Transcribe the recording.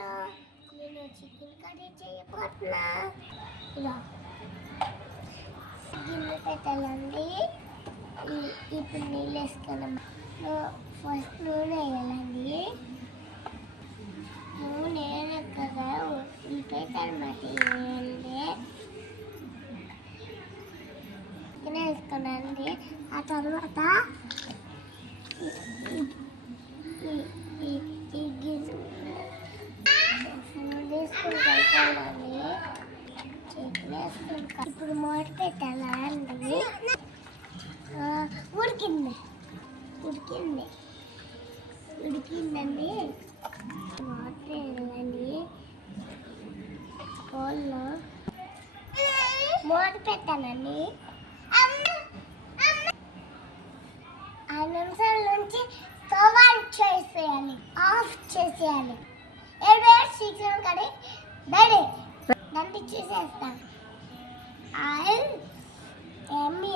Hello, నేను chicken curry చేయబోతున్నా. ఇలా గిన్నె పెట్టాలండి. ఇప్పుడు నీళ్ళు వేసుకున్నాం. ఫస్ట్ నూనె వేయాలండి. నూనె కదా ఉల్లిపాయ టమాట వేయాలి. చికెన్ వేసుకున్నానండి. ఆ తర్వాత ఇప్పుడు మూత పెట్టాలా అండి. ఉడికిందండి. వాటర్ వేయాలండి. బౌల్లో మూత పెట్టానండి. 5 నిమిషాల నుంచి స్టవ్ ఆఫ్ చేసేయాలి. శీఘ్రం కానీ దాన్ని చూసేస్తాను. ఎమ్మి